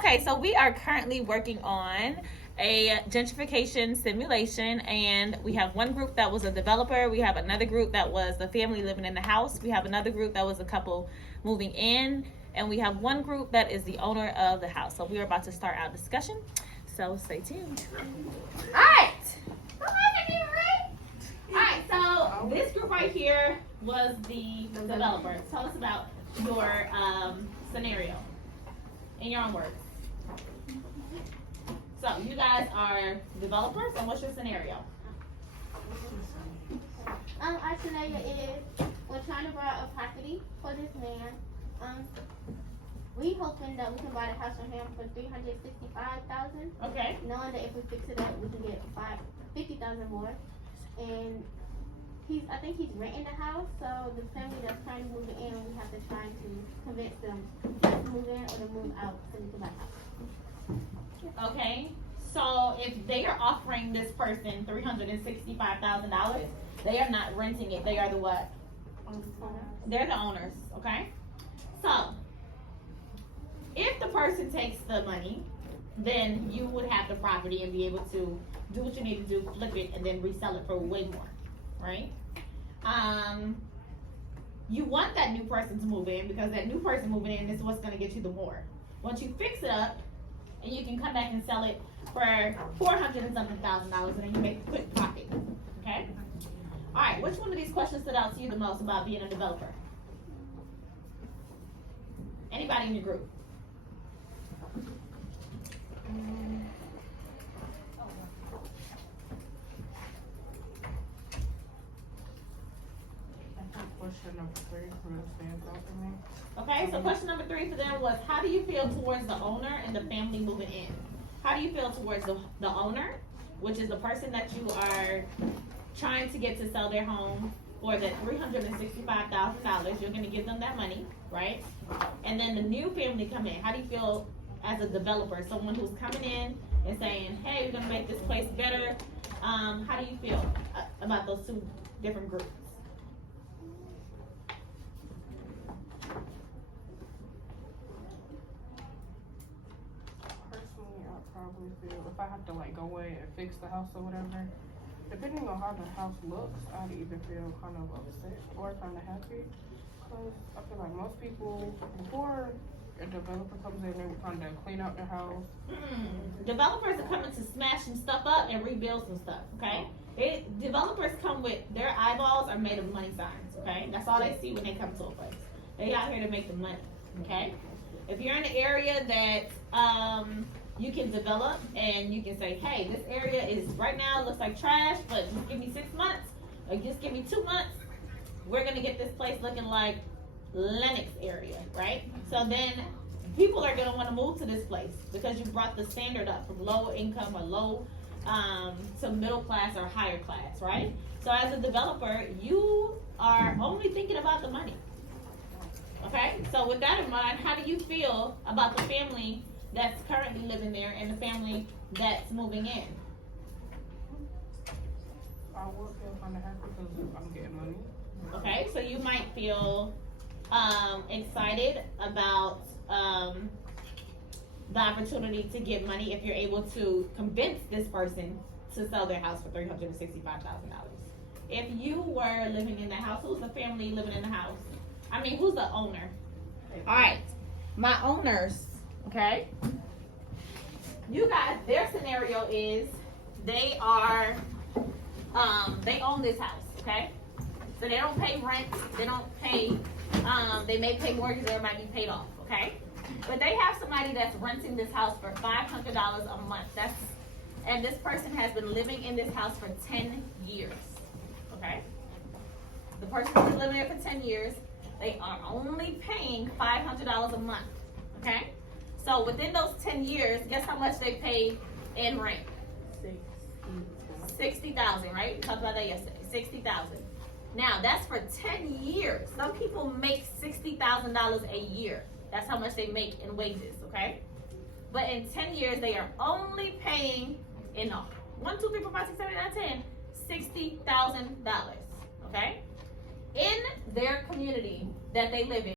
Okay, so we are currently working on a gentrification simulation, and we have one group that was a developer, we have another group that was the family living in the house, we have another group that was a couple moving in, and we have one group that is the owner of the house. So we are about to start our discussion, so stay tuned. Alright, so this group right here was the developer. Tell us about your scenario in your own words. So you guys are developers, and what's your scenario? Our scenario is we're trying to buy a property for this man. We hoping that we can buy the house from him for $365,000. Okay. Knowing that if we fix it up, we can get $50,000 more. And I think he's renting the house, so the family that's trying to move it in, we have to try to convince them to move in or to move out so we can buy the house. Okay. So if they are offering this person $365,000, they are not renting it. They are the what? They're the owners. Okay. So if the person takes the money, then you would have the property and be able to do what you need to do, flip it, and then resell it for way more, right? You want that new person to move in because that new person moving in is what's going to get you the more. Once you fix it up, and you can come back and sell it for $400,000 and something, and then you make a quick profit. Okay. All right. Which one of these questions stood out to you the most about being a developer? Anybody in your group? Question number 3 really stands out to me. Okay, so question number 3 for them was, how do you feel towards the owner and the family moving in? How do you feel towards the owner, which is the person that you are trying to get to sell their home for the $365,000? You're going to give them that money, right? And then the new family come in. How do you feel as a developer, someone who's coming in and saying, hey, we're going to make this place better? How do you feel about those two different groups? Probably feel if I have to like go away and fix the house or whatever, depending on how the house looks, I'd either feel kind of upset or kind of happy, because I feel like most people before a developer comes in, they would kind of clean out their house. Developers are coming to smash some stuff up and rebuild some stuff. Okay, developers come with their eyeballs are made of money signs. Okay, that's all they see when they come to a place. They out here to make the money. Okay, if you're in an area that you can develop and you can say, hey, this area is right now looks like trash, but just give me 6 months or just give me 2 months. We're gonna get this place looking like Lenox area, right? So then people are gonna want to move to this place because you brought the standard up from low income or low to middle class or higher class, right? So as a developer, you are only thinking about the money. Okay, so with that in mind, how do you feel about the family that's currently living there and the family that's moving in? I would feel kind of happy because I'm getting money. Okay, so you might feel excited about the opportunity to get money if you're able to convince this person to sell their house for $365,000. If you were living in the house, who's the family living in the house? I mean, who's the owner? All right, my owners. Okay, you guys, their scenario is they own this house. Okay, so they don't pay rent, they don't pay, they may pay mortgage or it might be paid off. Okay, but they have somebody that's renting this house for $500 a month. And this person has been living in this house for 10 years. Okay, the person's been living there for 10 years. They are only paying $500 a month. Okay. So within those 10 years, guess how much they paid in rent? $60,000, right? We talked about that yesterday. $60,000. Now that's for 10 years. Some people make $60,000 a year. That's how much they make in wages, okay? But in 10 years, they are only paying in 1, 2, 3, 4, 5, 6, 7, 8, 9, 10, $60,000, okay? In their community that they live in.